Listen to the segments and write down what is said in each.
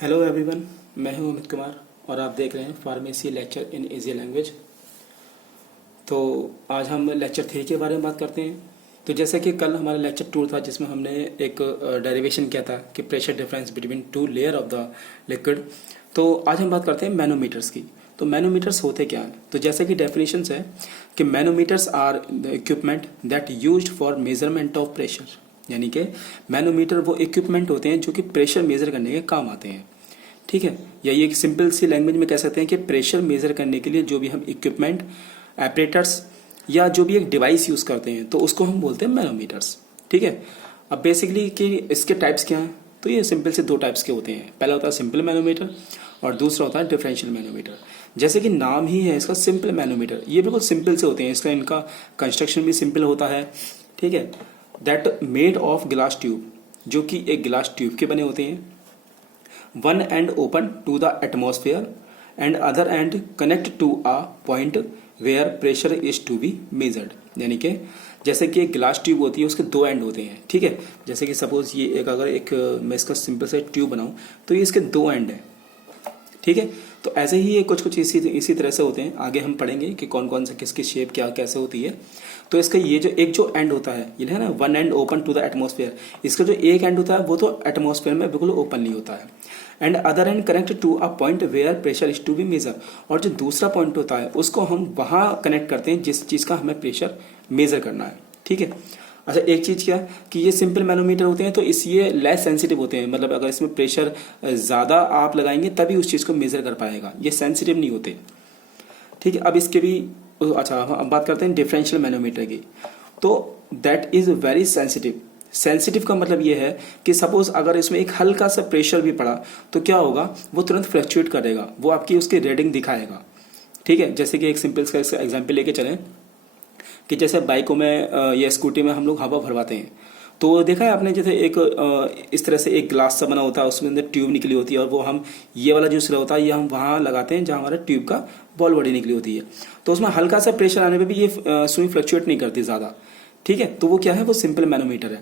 Hello everyone, मैं हूं अमित कुमार और आप देख रहे हैं pharmacy lecture in easy language. तो आज हम लेक्चर 3 के बारे में बात करते हैं। तो जैसा कि कल हमारा लेक्चर 2 था जिसमें हमने एक डेरिवेशन किया था कि pressure difference between two layer of the liquid. तो आज हम बात करते हैं मैनोमीटर्स की। तो मैनोमीटर्स होते क्या हैं? तो जैसे कि डेफिनेशंस है कि manometers are the equipment that used for measurement of pressure, यानी कि मैनोमीटर वो इक्विपमेंट होते हैं जो कि प्रेशर मेजर करने के काम आते हैं। ठीक है, या ये एक सिंपल सी लैंग्वेज में कह सकते हैं कि प्रेशर मेजर करने के लिए जो भी हम इक्विपमेंट, ऑपरेटर्स या जो भी एक डिवाइस यूज करते हैं तो उसको हम बोलते हैं मैनोमीटर्स। ठीक है, अब बेसिकली कि इसके टाइप्स क्या हैं? तो ये सिंपल से 2 टाइप्स के होते हैं। पहला होता है सिंपल मैनोमीटर और दूसरा होता है डिफरेंशियल मैनोमीटर। जैसे कि नाम ही है इसका सिंपल मैनोमीटर, ये बिल्कुल सिंपल से होते हैं, इसका इनका कंस्ट्रक्शन भी सिंपल होता है। ठीक है, that made of glass tube, जो कि एक ग्लास ट्यूब के बने होते हैं। One end open to the atmosphere and other end connect to a point where pressure is to be measured। यानी कि जैसे कि एक ग्लास ट्यूब होती है उसके 2 एंड होते हैं। ठीक है, जैसे कि सपोज ये एक अगर एक मैं इसका सिंपल से ट्यूब बनाऊं तो ये इसके 2 एंड है। ठीक है, तो ऐसे ही ये कुछ कुछ इसी तरह से होते हैं। आगे हम पढ़ेंगे कि कौन कौन सा किसकी शेप क्या कैसे होती है। तो इसका ये जो एक जो एंड होता है ये है ना, one end open to the atmosphere, इसका जो एक एंड होता है वो तो एटमॉस्फेयर में बिल्कुल ओपन नहीं होता है। And other end connect to a point where pressure is to be measure, और जो दूसरा पॉइंट होता है उसको हम वहां कनेक्ट करते हैं जिस चीज का हमें प्रेशर मेजर करना है। ठीक है, अच्छा एक चीज क्या कि ये सिंपल मैनोमीटर होते हैं तो ये लेस सेंसिटिव होते हैं, मतलब अगर इसमें प्रेशर ज्यादा आप लगाएंगे तभी उस चीज को मेजर कर पाएगा, ये सेंसिटिव नहीं होते। ठीक है, अब इसके भी अच्छा अब बात करते हैं डिफरेंशियल मैनोमीटर की। तो that is very sensitive. Sensitive का मतलब ये है कि सपोज अगर इसमें एक हल्का सा प्रेशर भी पड़ा तो क्या होगा, वो तुरंत फ्लक्चुएट करेगा, वो आपकी उसकी रीडिंग दिखाएगा। ठीक है, जैसे कि एक सिंपल सा एग्जाम्पल लेके चलें कि जैसे बाइकों में या स्कूटी में हम लोग हवा भरवाते हैं तो देखा है आपने, जैसे एक इस तरह से एक ग्लास सा बना होता है, उसमें अंदर ट्यूब निकली होती है और वो हम ये वाला जो सिरा होता है ये हम वहाँ लगाते हैं जहाँ हमारा ट्यूब का बॉल बॉडी निकली होती है। तो उसमें हल्का सा प्रेशर आने पे भी ये सुई फ्लक्चुएट नहीं करती ज़्यादा। ठीक है, तो वो क्या है, वो सिंपल मैनोमीटर है।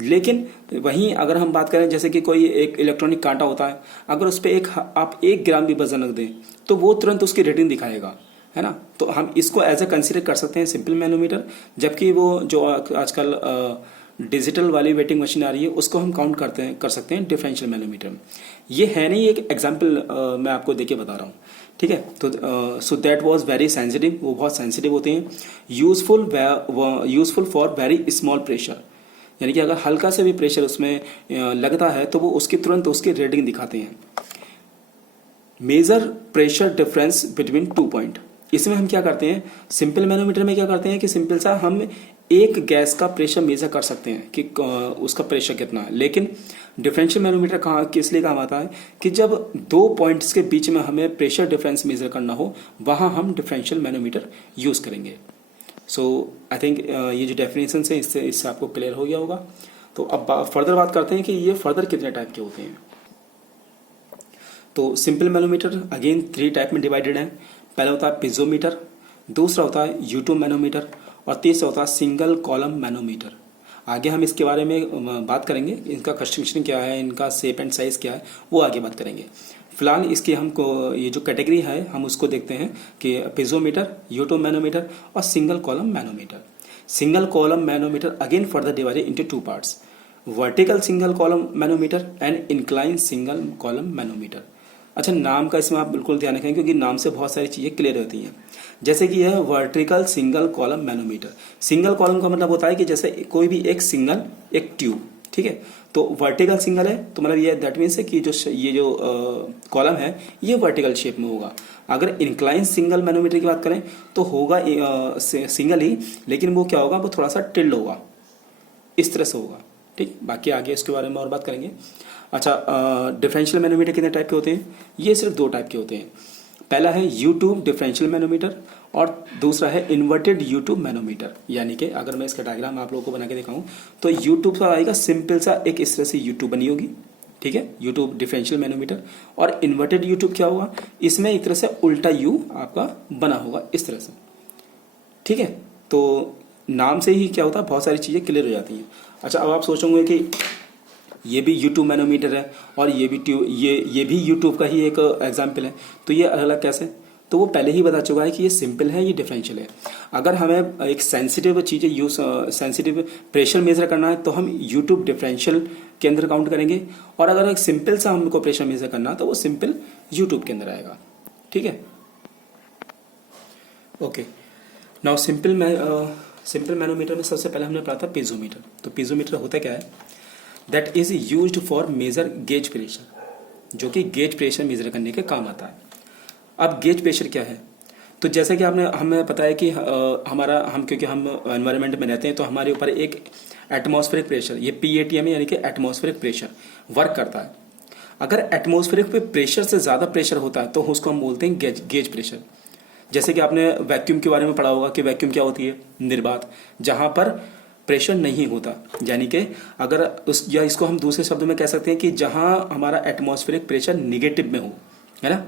लेकिन वहीं अगर हम बात करें जैसे कि कोई एक इलेक्ट्रॉनिक कांटा होता है, अगर उस पर आप 1 ग्राम भी वजन रख दें तो वो तुरंत उसकी रीडिंग दिखाएगा, है ना। तो हम इसको एज ए कंसिडर कर सकते हैं सिंपल मैनोमीटर, जबकि वो जो आजकल डिजिटल वाली वेटिंग मशीन आ रही है उसको हम काउंट कर सकते हैं डिफरेंशियल मैनोमीटर। ये है नहीं, एक एग्जांपल मैं आपको देके बता रहा हूँ। ठीक है, तो so that was very sensitive, वो बहुत सेंसिटिव होते हैं। Useful for very small pressure, यानी कि अगर हल्का से भी प्रेशर उसमें लगता है तो वो उसकी तुरंत उसकी रीडिंग दिखाते हैं। Major pressure difference between 2 point, इसमें हम क्या करते हैं, सिंपल मैनोमीटर में क्या करते हैं कि सिंपल सा हम एक गैस का प्रेशर मेजर कर सकते हैं कि उसका प्रेशर कितना है। लेकिन डिफरेंशियल मैनोमीटर कहाँ किस लिए काम आता है कि जब 2 पॉइंट्स के बीच में हमें प्रेशर डिफरेंस मेजर करना हो वहां हम डिफरेंशियल मैनोमीटर यूज करेंगे। सो आई थिंक ये जो डेफिनेशन है इससे आपको क्लियर हो गया होगा। तो अब फर्दर बात करते हैं कि ये फर्दर कितने टाइप के होते हैं। तो सिंपल मैनोमीटर अगेन 3 टाइप में डिवाइडेड है। पहला होता है पिजोमीटर, दूसरा होता है यूटू मैनोमीटर और तीसरा होता है सिंगल कॉलम मैनोमीटर। आगे हम इसके बारे में बात करेंगे, इनका कंस्ट्रक्शन क्या है, इनका शेप एंड साइज क्या है, वो आगे बात करेंगे। फिलहाल इसकी हमको ये जो कैटेगरी है हम उसको देखते हैं कि पिजोमीटर, यूटू मैनोमीटर और single column manometer. Single column manometer again further divided into 2 parts, vertical single column manometer and incline single column manometer. अच्छा, नाम का इसमें आप बिल्कुल ध्यान रखें क्योंकि नाम से बहुत सारी चीजें क्लियर होती हैं। जैसे कि यह vertical single column manometer, single column का मतलब होता है कि जैसे कोई भी एक सिंगल एक ट्यूब। ठीक है, तो वर्टिकल सिंगल है तो मतलब ये दैट मीन्स है कि ये जो कॉलम है ये वर्टिकल शेप में होगा। अगर इंक्लाइन सिंगल मैनोमीटर की बात करें तो होगा सिंगल ही, लेकिन वो क्या होगा, वो थोड़ा सा टिल्ड होगा, इस तरह से होगा। ठीक, बाकी आगे इसके बारे में और बात करेंगे। अच्छा, डिफरेंशियल मैनोमीटर कितने टाइप के होते हैं? ये सिर्फ 2 टाइप के होते हैं। पहला है यूट्यूब डिफरेंशियल मैनोमीटर और दूसरा है इन्वर्टेड यूट्यूब मैनोमीटर। यानी कि अगर मैं इसका डायग्राम आप लोगों को बना के दिखाऊं तो यूट्यूब सा आएगा, सिंपल सा एक इस तरह से यूट्यूब बनी होगी। ठीक है, यूट्यूब डिफरेंशियल मैनोमीटर। और इन्वर्टेड यूट्यूब क्या होगा, इसमें एक तरह से उल्टा यू आपका बना होगा इस तरह से। ठीक है, तो नाम से ही क्या होता है, बहुत सारी चीजें क्लियर हो जाती हैं। अच्छा, अब आप सोचोगे कि ये भी U2 मैनोमीटर है और ये भी YouTube का ही एक एग्जाम्पल है। तो ये अलग अलग कैसे? तो वो पहले ही बता चुका है कि ये सिंपल है, ये डिफरेंशियल है। अगर हमें एक सेंसिटिव चीज़ें सेंसिटिव प्रेशर मेजर करना है तो हम YouTube डिफरेंशियल के अंदर काउंट करेंगे, और अगर एक सिंपल सा हमको प्रेशर मेजर करना है तो वो सिंपल YouTube के अंदर आएगा। ठीक है, ओके। नाउ सिंपल मैनोमीटर में सबसे पहले हमने पढ़ा था पीजोमीटर। तो पीजोमीटर होता क्या है? That is used for measure gauge pressure, जो कि गेज प्रेशर मेजर करने के काम आता है। अब गेज प्रेशर क्या है? तो जैसे कि हमें पता है कि क्योंकि हम एनवायरनमेंट में रहते हैं तो हमारे ऊपर एक एटमॉस्फेरिक प्रेशर, ये PATM है, यानी कि एटमॉस्फेरिक प्रेशर वर्क करता है। अगर एटमॉस्फेरिक प्रेशर से ज़्यादा प्रेशर होता है तो उसको हम बोलते हैं गेज प्रेशर। जैसे कि आपने वैक्यूम के बारे में पढ़ा होगा कि वैक्यूम क्या होती है? निर्वात, जहां पर प्रेशर नहीं होता, यानी कि या इसको हम दूसरे शब्दों में कह सकते हैं कि जहां हमारा एटमॉस्फेरिक प्रेशर निगेटिव में हो, है ना।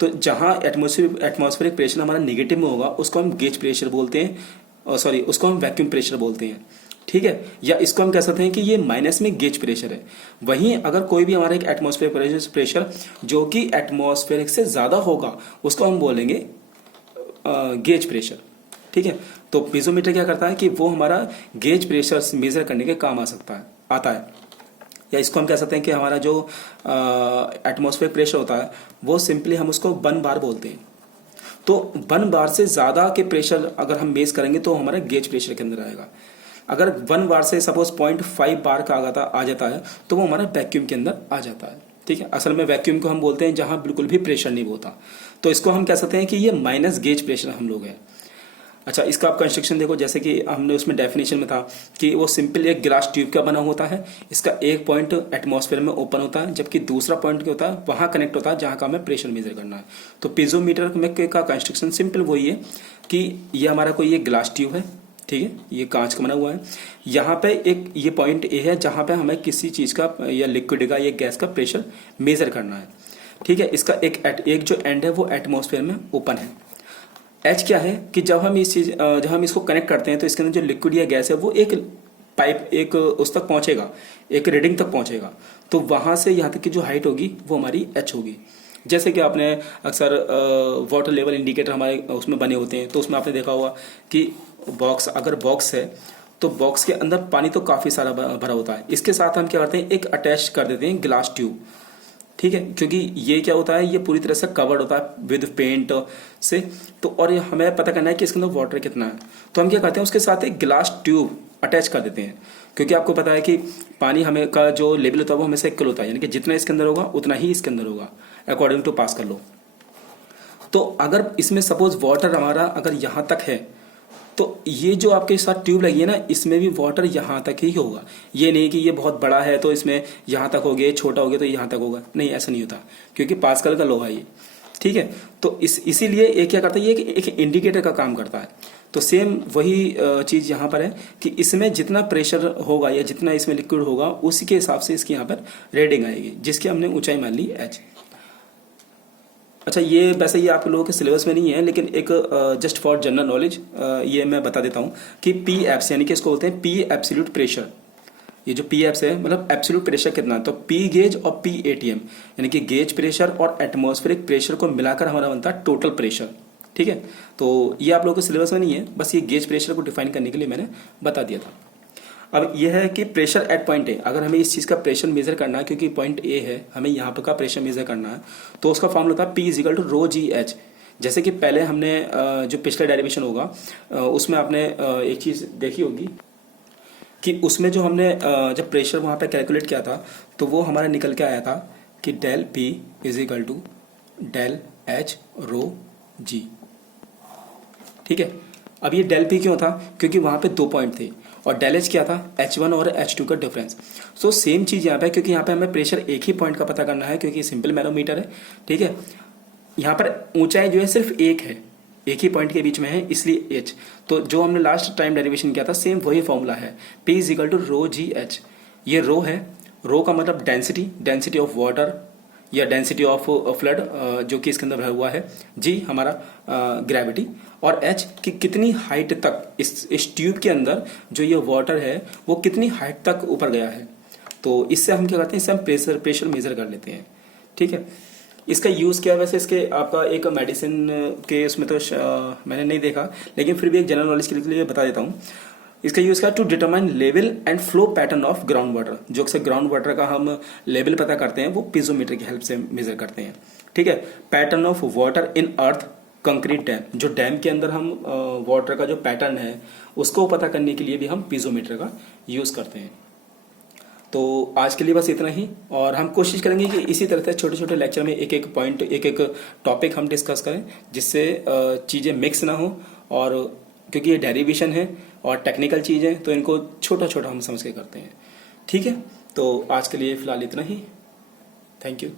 तो जहां एटमॉस्फेरिक प्रेशर हमारा निगेटिव में होगा उसको हम गेज प्रेशर बोलते हैं, उसको हम वैक्यूम प्रेशर बोलते हैं। ठीक है, या इसको हम कह सकते हैं कि ये माइनस में गेज प्रेशर है। वहीं अगर कोई भी हमारा एक एटमॉस्फेरिक प्रेशर जो कि एटमॉस्फेरिक से ज़्यादा होगा उसको हम बोलेंगे गेज प्रेशर। ठीक है, तो पीजोमीटर क्या करता है कि वो हमारा गेज प्रेशर मेजर करने के काम आता है। या इसको हम कह सकते हैं कि हमारा जो एटमॉस्फेरिक प्रेशर होता है वो सिंपली हम उसको 1 बार बोलते हैं। तो 1 बार से ज़्यादा के प्रेशर अगर हम मेज करेंगे तो हमारा गेज प्रेशर के अंदर आएगा। अगर 1 बार से सपोज 0.5 बार का आ जाता है तो वो हमारा वैक्यूम के अंदर आ जाता है। ठीक है, असल में वैक्यूम को हम बोलते हैं जहां बिल्कुल भी प्रेशर नहीं होता, तो इसको हम कह सकते हैं कि ये माइनस गेज प्रेशर हम लोग हैं। अच्छा, इसका आप कंस्ट्रक्शन देखो, जैसे कि हमने उसमें डेफिनेशन में था कि वो सिंपल एक ग्लास ट्यूब का बना होता है। इसका एक पॉइंट एटमॉस्फेयर में ओपन होता है, जबकि दूसरा पॉइंट क्या होता है, वहां कनेक्ट होता है जहां का हमें प्रेशर मेजर करना है। तो पीजोमीटर में का कंस्ट्रक्शन सिंपल वही है कि ये हमारा कोई एक ग्लास ट्यूब है, ठीक है, ये कांच का बना हुआ है। यहाँ पे एक ये पॉइंट ए है जहां पे हमें किसी चीज का या लिक्विड का या गैस का प्रेशर मेजर करना है। ठीक है, इसका एक जो एंड है वो एटमॉस्फेयर में ओपन है। एच क्या है कि जब हम इसको कनेक्ट करते हैं तो इसके अंदर जो लिक्विड या गैस है वो एक पाइप उस तक पहुंचेगा, एक रीडिंग तक पहुंचेगा। तो वहां से यहाँ तक की जो हाइट होगी वो हमारी एच होगी। जैसे कि आपने अक्सर वाटर लेवल इंडिकेटर हमारे उसमें बने होते हैं, तो उसमें आपने देखा होगा कि अगर बॉक्स है तो बॉक्स के अंदर पानी तो काफी सारा भरा होता है। इसके साथ हम क्या करते हैं, एक अटैच कर देते हैं ग्लास ट्यूब। ठीक है, क्योंकि ये क्या होता है, ये पूरी तरह से कवर्ड होता है विद पेंट से। तो और हमें पता करना है कि इसके अंदर वाटर कितना है, तो हम क्या करते हैं उसके साथ एक ग्लास ट्यूब अटैच कर देते हैं। क्योंकि आपको पता है कि पानी हमें का जो लेवल होता है वो हमेशा इक्वल होता है, यानी कि जितना इसके अंदर होगा उतना ही इसके अंदर होगा, अकॉर्डिंग टू पास्कल लॉ। तो अगर इसमें सपोज वाटर हमारा अगर यहाँ तक है तो ये जो आपके साथ ट्यूब लगी है ना, इसमें भी वाटर यहाँ तक ही होगा। ये नहीं कि ये बहुत बड़ा है तो इसमें यहाँ तक हो गया, छोटा हो गया तो यहाँ तक होगा, नहीं, ऐसा नहीं होता, क्योंकि पास्कल का लॉ है ये। ठीक है, तो इसीलिए ये क्या करता है, ये एक इंडिकेटर का काम करता है। तो सेम वही चीज यहाँ पर है कि इसमें जितना प्रेशर होगा या जितना इसमें लिक्विड होगा उसी के हिसाब से इसकी यहाँ पर रीडिंग आएगी, जिसकी हमने ऊंचाई मान ली एच। अच्छा, ये वैसे ये आप लोगों के सिलेबस में नहीं है, लेकिन एक जस्ट फॉर जनरल नॉलेज ये मैं बता देता हूँ कि पी एप्स, यानी कि इसको बोलते हैं पी एब्सोल्यूट प्रेशर। ये जो पी एप्स है मतलब एब्सोल्यूट प्रेशर कितना है, तो पी गेज और PATM, यानी कि गेज प्रेशर और एटमॉस्फेरिक प्रेशर को मिलाकर हमारा बनता है टोटल प्रेशर। ठीक है, तो ये आप लोगों के सिलेबस में नहीं है, बस ये गेज प्रेशर को डिफाइन करने के लिए मैंने बता दिया था। अब यह है कि प्रेशर एट पॉइंट ए, अगर हमें इस चीज़ का प्रेशर मेजर करना है, क्योंकि पॉइंट ए है, हमें यहाँ पर का प्रेशर मेजर करना है, तो उसका फॉर्मूला होता है P is equal to rho g h. जैसे कि पहले हमने जो पिछला डेरिवेशन होगा उसमें आपने एक चीज़ देखी होगी कि उसमें जो हमने जब प्रेशर वहाँ पे कैलकुलेट किया था तो वो हमारा निकल के आया था कि del P is equal to del H rho g. ठीक है, अब ये डेल P क्यों था, क्योंकि वहाँ पे 2 पॉइंट थे और डेल एच क्या था, H1 और H2 का डिफरेंस। सो सेम चीज यहाँ पे, क्योंकि यहाँ पे हमें प्रेशर एक ही पॉइंट का पता करना है, क्योंकि सिंपल मैनोमीटर है। ठीक है, यहाँ पर ऊंचाई जो है सिर्फ एक है, एक ही पॉइंट के बीच में है, इसलिए H। तो जो हमने लास्ट टाइम डेरिवेशन किया था सेम वही फॉर्मूला है, P is equal to rho g h. ये रो है, रो का मतलब डेंसिटी ऑफ वाटर या डेंसिटी ऑफ फ्लड जो कि इसके अंदर भरा हुआ है, जी हमारा ग्रेविटी, और एच कि कितनी हाइट तक इस ट्यूब के अंदर जो ये वाटर है वो कितनी हाइट तक ऊपर गया है। तो इससे हम क्या करते हैं, इससे हम प्रेशर मेजर कर लेते हैं। ठीक है, इसका यूज़ क्या है वैसे, इसके आपका एक मेडिसिन के उसमें तो मैंने नहीं देखा, लेकिन फिर भी एक जनरल नॉलेज के लिए बता देता हूँ। इसका यूज़ क्या, to determine level and flow pattern of ground water. जो अक्सर ग्राउंड वाटर का हम लेवल पता करते हैं वो पीजोमीटर की हेल्प से मेजर करते हैं। ठीक है, pattern of water in earth concrete dam, जो डैम के अंदर हम वाटर का जो पैटर्न है उसको पता करने के लिए भी हम पीजोमीटर का यूज़ करते हैं। तो आज के लिए बस इतना ही, और हम कोशिश करेंगे कि इसी तरह से छोटे छोटे लेक्चर में एक एक पॉइंट, एक एक टॉपिक हम डिस्कस करें, जिससे चीज़ें मिक्स ना हो। और क्योंकि ये डेरिवेशन है और टेक्निकल चीज़ें, तो इनको छोटा छोटा हम समझ के करते हैं। ठीक है, तो आज के लिए फ़िलहाल इतना ही। Thank you.